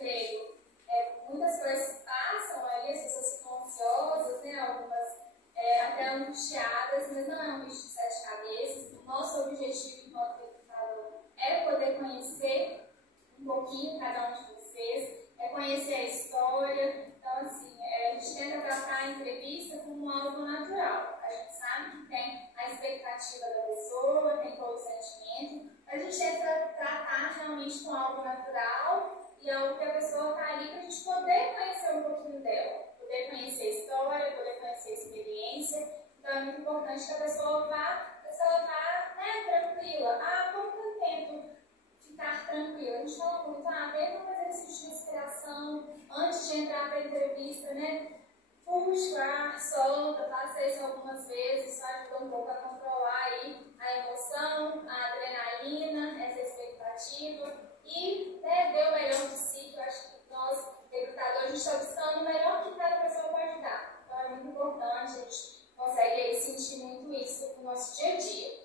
emprego, muitas coisas passam ali, as pessoas ficam ansiosas, né? Algumas até angustiadas, mas não é um bicho de 7 cabeças. O nosso objetivo enquanto recrutador é poder conhecer um pouquinho cada um de vocês, é conhecer a história. Então, assim, a gente tenta tratar a entrevista como algo natural. A gente sabe que tem a expectativa da pessoa, tem todo o sentimento. A gente tenta tratar realmente com algo natural e algo que a pessoa está ali para a gente poder conhecer um pouquinho dela, poder conhecer a história, poder conhecer a experiência. Então, é muito importante que a pessoa vá, tranquila. Como que eu tento ficar tranquila? A gente fala muito, tenta fazer exercício de respiração antes de entrar para a entrevista, né? Puxa o ar, solta, faça isso algumas vezes, isso ajuda um pouco a controlar aí a emoção, a adrenalina, essa expectativa e dê o melhor de si, que eu acho que nós, recrutadores, a gente está buscando o melhor que cada pessoa pode dar. Então é muito importante, a gente consegue aí sentir muito isso no nosso dia a dia.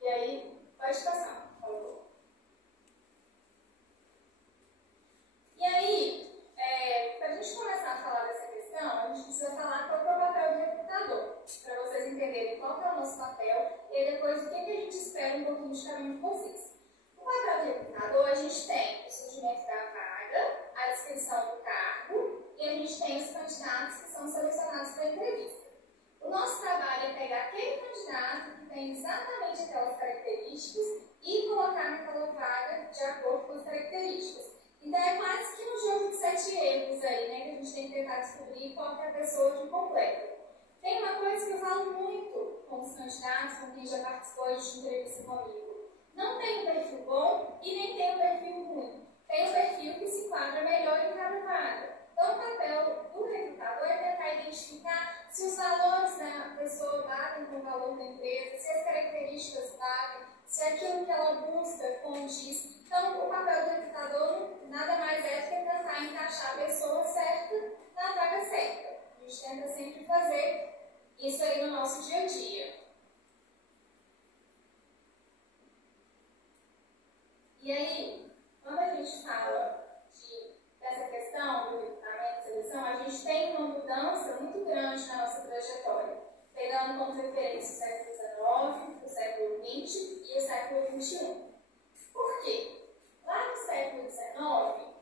E aí, pode passar, por favor. E aí, para a gente começar a falar dessa questão, a gente precisa falar qual é o papel do recrutador, para vocês entenderem qual é o nosso papel e aí depois o que a gente espera um pouquinho de cada um de vocês. O papel do recrutador, a gente tem o surgimento da vaga, a descrição do cargo e a gente tem os candidatos que são selecionados para a entrevista. O nosso trabalho é pegar aquele candidato que tem exatamente aquelas características e colocar naquela vaga de acordo com as características. Então é quase que um jogo de 7 erros aí, né, que a gente tem que tentar descobrir qual que é a pessoa que completa. Tem uma coisa que eu falo muito com os candidatos, com quem já participou de entrevista comigo. Não tem um perfil bom e nem tem um perfil ruim. Tem um perfil que se enquadra melhor em cada vaga. Então o papel do recrutador é tentar identificar se os valores da pessoa batem com o valor da empresa, se as características batem, se aquilo que ela busca condiz. Então, o papel do recrutador nada mais é do que tentar encaixar a pessoa certa na vaga certa. A gente tenta sempre fazer isso aí no nosso dia a dia. E aí, quando a gente fala dessa questão do recrutamento e seleção, a gente tem uma mudança muito grande na nossa trajetória, pegando como referência o século XIX, o século XX e o século XXI. Por quê? Lá no século XIX,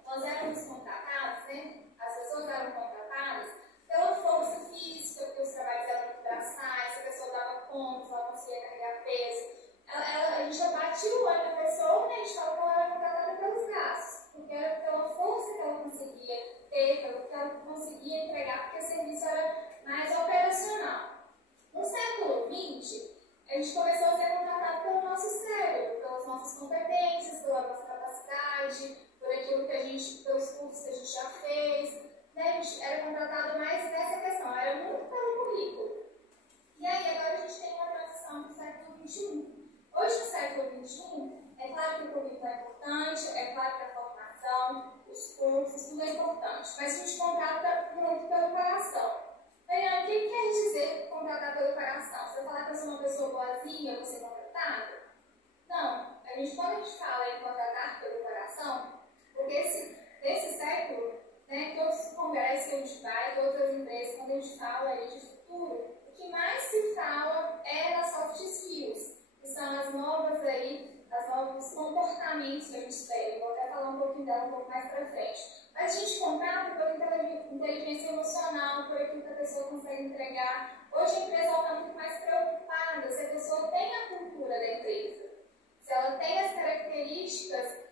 nós éramos contratados, né? As pessoas eram contratadas pela força física, porque os trabalhos eram muito braçais, a pessoa dava conta, ela conseguia carregar peso. A gente já batia o olho na pessoa, né? A gente falava que ela era contratada pelos braços, porque era pela força que ela conseguia ter, pelo que ela conseguia entregar, porque o serviço era mais operacional. No século XX, a gente começou a ser contratado pelo nosso cérebro, pelas nossas competências, pela nossa capacidade, por aquilo que a gente, pelos cursos que a gente já fez, né? A gente era contratado mais nessa questão, era muito pelo currículo. E aí agora a gente tem uma transição para o século XXI. Hoje no século XXI, é claro que o currículo é importante, é claro que a formação, os cursos, tudo é importante, mas a gente contrata muito pelo coração. Mariana, o que quer dizer contratar pelo coração? Você vai falar que eu sou uma pessoa boazinha, eu vou ser contratada? Não. Quando a gente fala em contratar pelo coração, porque nesse século, né, todos os congressos que a gente vai, todas as empresas, quando a gente fala aí de futuro, o que mais se fala é das soft skills, que são as novos comportamentos que a gente espera. Eu vou até falar um pouquinho dela um pouco mais para frente. Mas a gente contrata pela inteligência emocional, por aquilo que a pessoa consegue entregar. Hoje a empresa está muito mais preocupada se a pessoa tem a cultura da empresa, se ela tem as características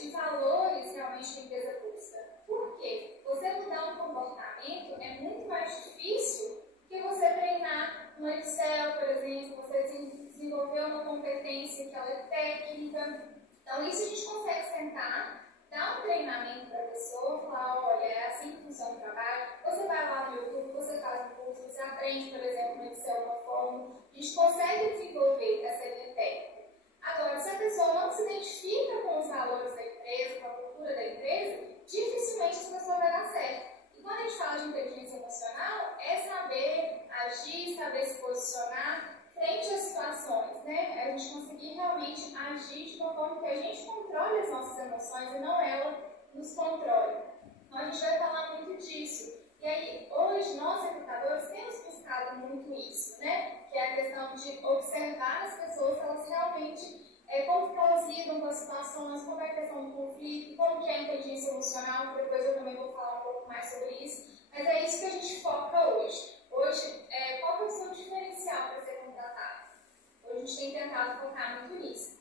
de valores realmente que a empresa busca. Por quê? Você mudar um comportamento é muito mais difícil que você treinar no Excel, por exemplo, você desenvolver uma competência que ela é técnica. Então, isso a gente consegue sentar, dar um treinamento para a pessoa, falar, olha, é assim que funciona o trabalho. Você vai lá no YouTube, você faz um curso, você aprende, por exemplo, no Excel uma fórmula. A gente consegue desenvolver essa linha técnica. Agora, se a pessoa não se identifica com os valores da empresa, com a cultura da empresa, dificilmente essa pessoa vai dar certo. E quando a gente fala de inteligência emocional, é saber agir, saber se posicionar frente às situações, né? A gente conseguir realmente agir de uma forma que a gente controle as nossas emoções e não ela nos controle. Então, a gente vai falar muito disso. E aí, hoje, nós, educadores, temos buscado muito isso, né? Que é a questão de observar as pessoas, elas realmente, como que elas lidam com as situações, como é a questão do conflito, como que é a inteligência emocional, que depois eu também vou falar um pouco mais sobre isso. Mas é isso que a gente foca hoje. Hoje, qual que é o seu diferencial para ser contratado? Hoje a gente tem tentado focar muito nisso.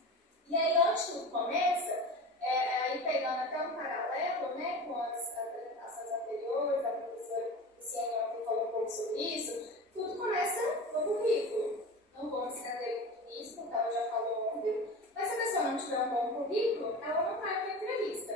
E aí, antes tudo começa, aí pegando até um paralelo, né, com as apresentações anteriores, a professora Luciana que falou um pouco sobre isso, tudo começa no currículo. Não vou me estender nisso, porque ela já falou ontem, mas se a pessoa não tiver um bom currículo, ela não vai para a entrevista.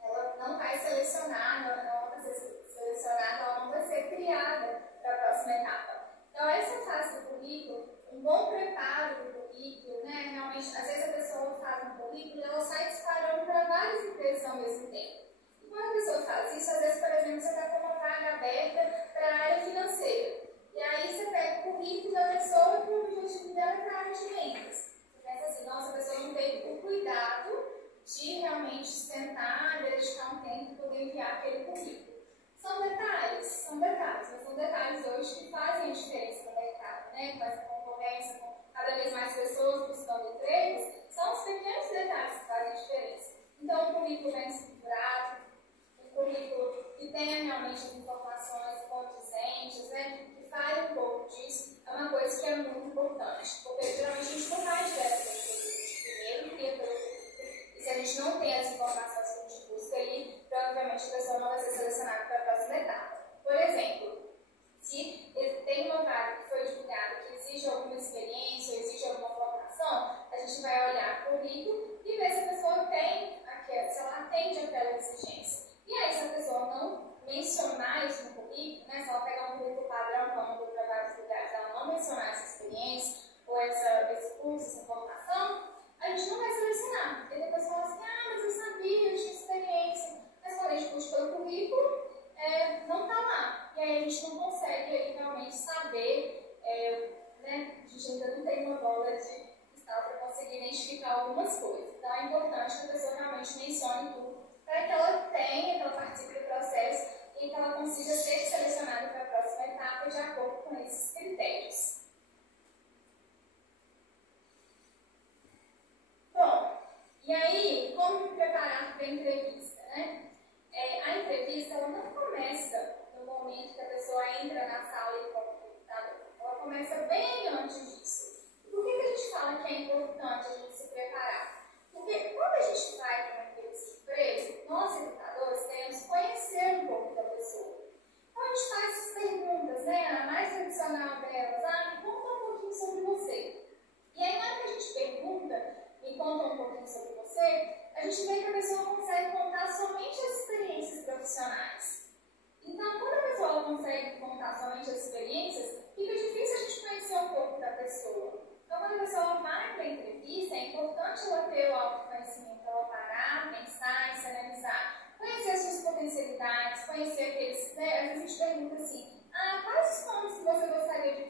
Ela não vai selecionar, ela não vai ser selecionada, ela não vai ser criada para a próxima etapa. Então, essa fase do currículo, um bom preparo do currículo, né? Realmente, às vezes a pessoa faz um currículo e ela sai disparando para várias empresas ao mesmo tempo. E quando a pessoa faz isso, às vezes, por exemplo, você está com uma vaga aberta para a área financeira. E aí você pega o currículo da pessoa que o objetivo dela é para a área de vendas. Você pensa assim, nossa, a pessoa não teve o cuidado de realmente sentar, dedicar um tempo para poder enviar aquele currículo. São detalhes, mas são detalhes hoje que fazem a diferença no mercado, né? Com essa concorrência, com cada vez mais pessoas buscando empregos, são os pequenos detalhes que fazem a diferença. Então, o currículo bem estruturado, um currículo que tenha realmente as informações condizentes, né? Que fale um pouco disso, é uma coisa que é muito importante, porque geralmente a gente não vai direto para o currículo. Primeiro, cria pelo currículo, e se a gente não tem as informações que a gente busca ali, provavelmente a pessoa não vai ser selecionada para a próxima etapa. Por exemplo, se tem uma vaga que foi divulgada que exige alguma experiência ou exige alguma formação, a gente vai olhar o currículo e ver se a pessoa tem, se ela atende aquela exigência. E aí, se a pessoa não mencionar isso no currículo, né, se ela pegar um currículo padrão que ela mandou para vários lugares, ela não mencionar essa experiência ou esse curso, essa formação, a gente não vai selecionar. Porque depois fala assim, mas eu sabia, eu tinha experiência. Mas quando a gente puxa pelo currículo, não está lá. E aí a gente não consegue realmente saber, né, a gente ainda não tem uma bola de cristal para conseguir identificar algumas coisas. Então é importante que a pessoa realmente mencione tudo, para que ela tenha, que ela participe do processo e que ela consiga ser selecionada para a próxima etapa de acordo com esses critérios. Bom, e aí, como me preparar para a entrevista, né? A entrevista, ela não começa no momento que a pessoa entra na sala e compra o computador. Ela começa bem antes disso. Por que a gente fala que é importante a gente se preparar? Porque quando a gente vai para uma entrevista de emprego, nós, educadores, queremos conhecer um pouco da pessoa. Então, a gente faz essas perguntas, né? A mais tradicional delas, me conta um pouquinho sobre você. E aí, na hora que a gente pergunta, me conta um pouquinho sobre você, a gente vê que a pessoa consegue contar somente as experiências profissionais. Então, quando a pessoa consegue contar somente as experiências, fica difícil a gente conhecer um pouco da pessoa. Então, quando a pessoa vai para a entrevista, é importante ela ter o autoconhecimento, ela parar, pensar e se analisar. Conhecer as suas potencialidades, conhecer aqueles, né? Às vezes a gente pergunta assim, quais os pontos que você gostaria de